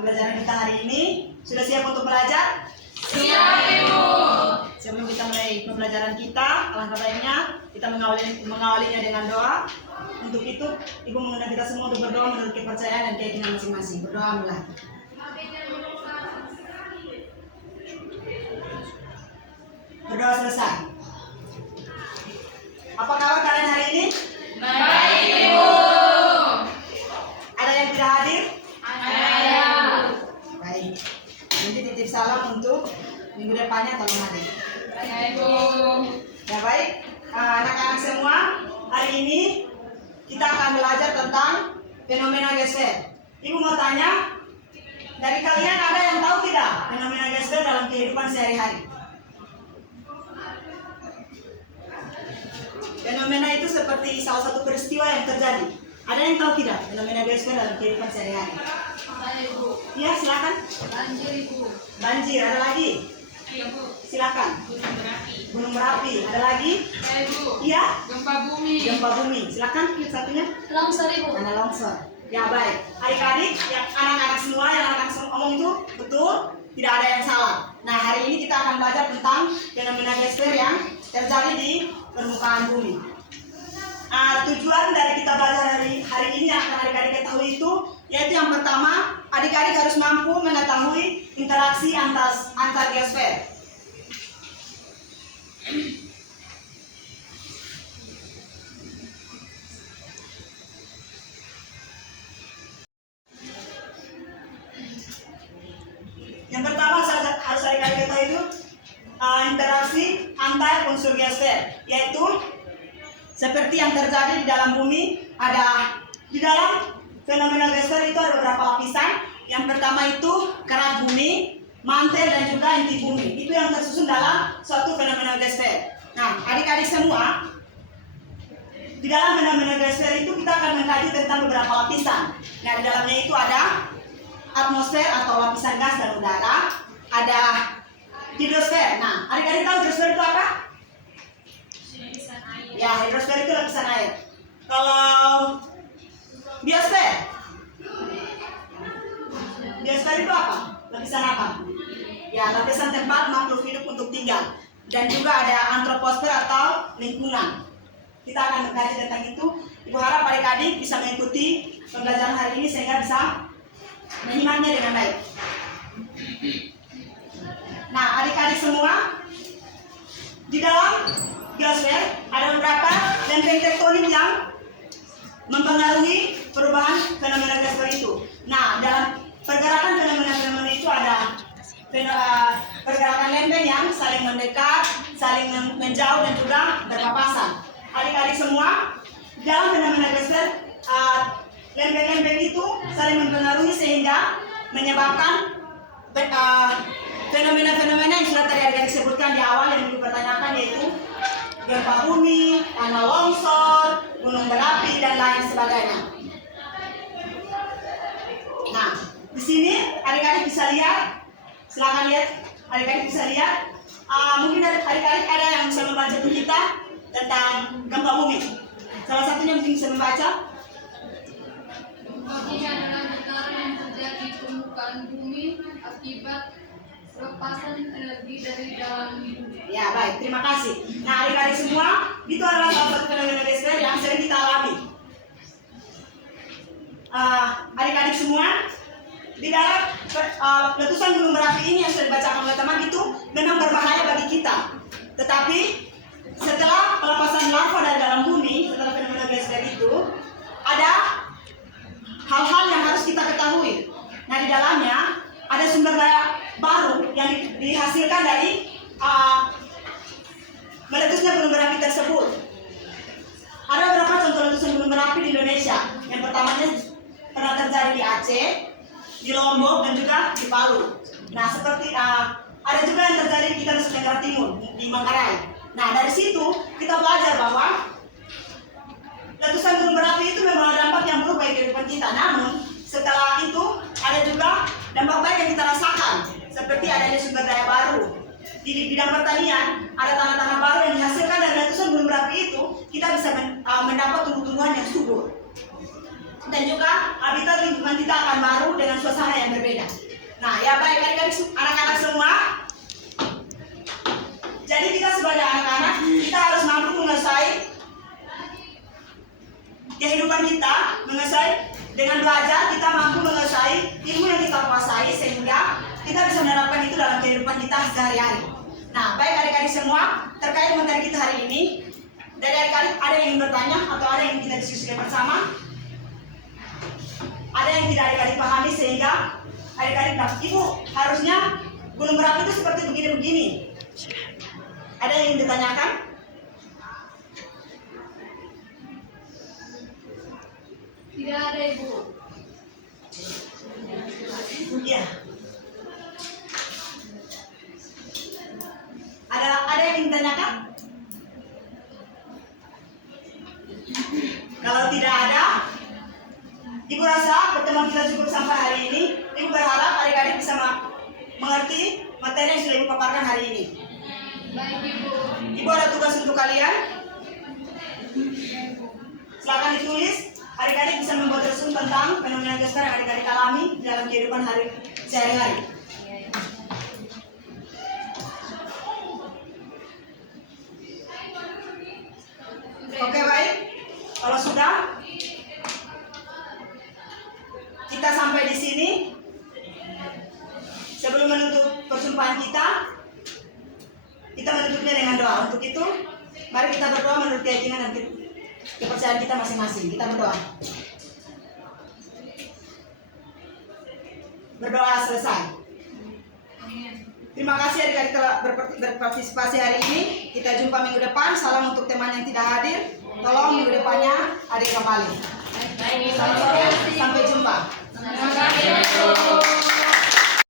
pembelajaran kita hari ini. Sudah siap untuk belajar? Siap, Ibu. Sebelum kita mulai pembelajaran kita, alangkah baiknya kita mengawalinya dengan doa. Untuk itu, Ibu mengundang kita semua untuk berdoa menurut kepercayaan dan keyakinan masing-masing. Berdoa mulai. Berdoa selesai. Apa kabar kalian hari ini? Baik, Ibu. Ada yang tidak hadir? Ada. Baik. Nanti titip salam untuk minggu depannya tolong hadir. Baik, Ibu. Ya baik, anak-anak semua, hari ini kita akan belajar tentang fenomena geser. Ibu mau tanya, dari kalian ada yang tahu tidak fenomena geser dalam kehidupan sehari-hari? Fenomena itu seperti salah satu peristiwa yang terjadi. Ada yang tahu tidak fenomena geser dalam kehidupan sehari-hari? Ada, Ibu. Iya, silakan. Banjir, Ibu. Banjir, ada lagi? Iya, Bu. Silakan. Gunung berapi. Gunung berapi, ada lagi? Ya, Ibu. Iya. Gempa bumi. Gempa bumi, silakan satunya. Longsor, Ibu. Tanah longsor. Ya baik, adik-adik, yang anak-anak semua yang anak-anak semua omong itu betul, tidak ada yang salah. Nah hari ini kita akan belajar tentang fenomena geser yang terjadi di permukaan bumi. Tujuan dari kita belajar hari ini yang akan adik-adik ketahui itu, yaitu yang pertama, adik-adik harus mampu mengetahui interaksi antar geosfer. Yang pertama harus adik-adik ketahui itu interaksi antar unsur geosfer, yaitu seperti yang terjadi di dalam bumi. Di dalam fenomena geosfer itu ada beberapa lapisan. Yang pertama itu kerak bumi, mantel dan juga inti bumi. Itu yang tersusun dalam suatu fenomena geosfer. Nah, adik-adik semua, di dalam fenomena geosfer itu kita akan mengkaji tentang beberapa lapisan. Nah, di dalamnya itu ada atmosfer atau lapisan gas dan udara, ada hidrosfer. Nah, adik-adik tahu hidrosfer itu apa? Ya, hidrosfer itu lapisan air. Kalau biosfer itu apa? Lapisan apa? Ya, lapisan tempat makhluk hidup untuk tinggal. Dan juga ada antroposfer atau lingkungan. Kita akan mengkaji tentang itu. Ibu harap adik-adik bisa mengikuti pembelajaran hari ini sehingga bisa menyimaknya dengan baik. Nah, adik-adik semua, di dalam geosfer ada beberapa lempeng tektonik yang mempengaruhi perubahan fenomena geosfer itu. Nah, dalam pergerakan fenomena itu ada pergerakan lempeng yang saling mendekat, saling menjauh dan juga berpapasan. Adik-adik semua, dalam fenomena geosfer lempeng-lempeng itu saling mempengaruhi sehingga menyebabkan fenomena-fenomena yang sudah tadi adik-adik sebutkan di awal yang dipertanyakan, yaitu gempa bumi, tanah longsor, gunung berapi dan lain sebagainya. Nah, di sini adik-adik bisa lihat, silakan lihat, adik-adik bisa lihat. Mungkin adik-adik ada yang bisa membaca untuk kita tentang gempa bumi. Salah satunya mungkin bisa membaca. Gempa bumi adalah getaran yang terjadi di permukaan bumi akibat lepasan energi dari dalam bumi. Ya baik, terima kasih. Nah adik-adik semua, itu adalah salah satu fenomena geosfer yang sering kita alami. Adik-adik semua, di dalam letusan gunung berapi ini yang sudah dibacakan oleh teman itu memang berbahaya bagi kita. Tetapi setelah pelepasan lava dari dalam bumi, setelah fenomena geosfer itu, ada hal-hal yang harus kita ketahui. Nah di dalamnya ada sumber daya baru yang dihasilkan dari meletusnya gunung berapi tersebut. Ada beberapa contoh letusan gunung berapi di Indonesia. Yang pertamanya pernah terjadi di Aceh, di Lombok dan juga di Palu. Nah seperti ada juga yang terjadi di Nusa Tenggara Timur, di Manggarai. Nah dari situ kita belajar bahwa letusan gunung berapi itu memang ada dampak yang buruk bagi kehidupan kita. Namun setelah itu ada juga dampak baik yang kita rasakan, seperti adanya sumber daya baru. Di bidang pertanian ada tanah-tanah baru yang dihasilkan dari letusan gunung berapi itu, kita bisa mendapat tumbuh-tumbuhan yang subur. dan juga habitat lingkungan kita akan baru dengan suasana yang berbeda. Nah, ya baik adik-adik anak-anak semua. Jadi kita sebagai anak-anak, kita harus mampu menguasai kehidupan kita, dengan belajar kita mampu menguasai ilmu yang kita kuasai sehingga kita bisa menerapkan itu dalam kehidupan kita sehari-hari. Nah, baik adik-adik semua, terkait materi kita hari ini, dari adik-adik ada yang ingin bertanya atau ada yang kita diskusikan bersama? Ada yang tidak adik-adik pahami sehingga adik-adik bilang, Ibu, harusnya gunung berapi itu seperti begini-begini. Ada yang ingin ditanyakan? Tidak ada, Ibu. Iya. Ada yang ingin ditanyakan? Kalau tidak ada, Ibu rasa pertemuan kita cukup sampai hari ini. Ibu berharap adik-adik bisa mengerti materi yang sudah Ibu paparkan hari ini. Baik, Ibu. Ibu ada tugas untuk kalian. Silakan ditulis. Adik-adik bisa membuat resume tentang fenomena gestar yang adik-adik alami dalam kehidupan sehari-hari. Oke, baik. Kalau sudah, kita sampai di sini. Sebelum menutup perjumpaan kita menutupnya dengan doa. Untuk itu, mari kita berdoa menurut keyakinan dan kepercayaan kita masing-masing. Kita berdoa. Berdoa selesai. Terima kasih adik-adik telah berpartisipasi hari ini. Kita jumpa minggu depan. Salam untuk teman yang tidak hadir. Tolong minggu depannya hadir kembali. Sampai jumpa.